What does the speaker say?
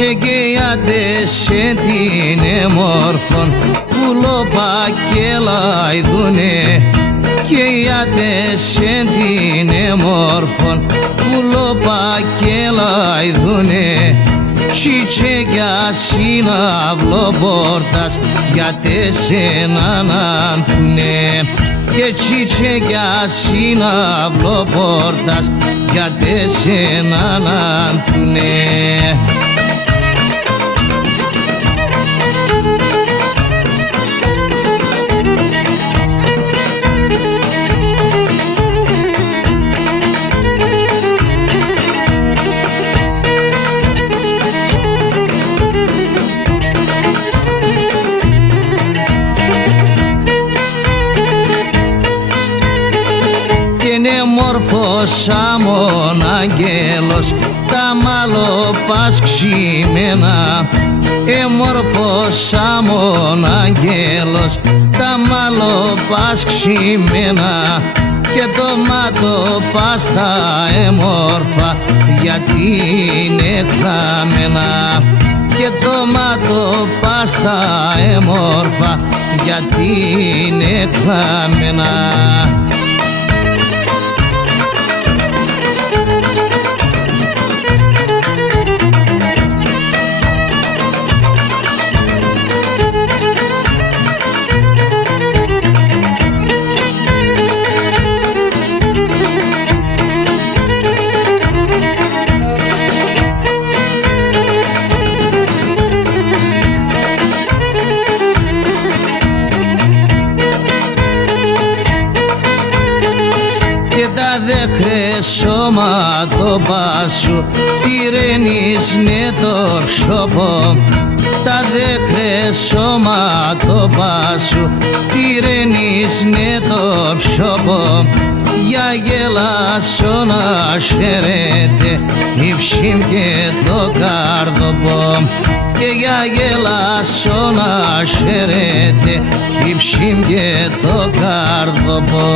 Εγγυάται σε την εμόρφων πουλοπακέλα ειδούνε και ιάται σε την εμόρφων πουλοπακέλα ειδούνε τσιτσέκια συναυλοπόρτας για τέσσερα να ανθουνε και τσιτσέκια συναυλοπόρτας για τέσσερα να ανθουνε. Είναι μόρφος αμον αγγέλος τα μαλλοπασξημένα, μόρφος αμον αγγέλος τα μαλλοπασξημένα και το μάτο πας στα εμόρφα γιατί είναι κλαμμένα και το μάτο πας στα εμόρφα γιατί είναι κλαμμένα. Και τα δέχρε σώματο πάσου ηρένης ναι το ψωπό, τα δέχρε σώματο πάσου ηρένης ναι το ψωπό για γελάσω να χαιρέτε υψήμ και το καρδοπό και για γελάσω να χαιρέτε υψήμ και το καρδοπό.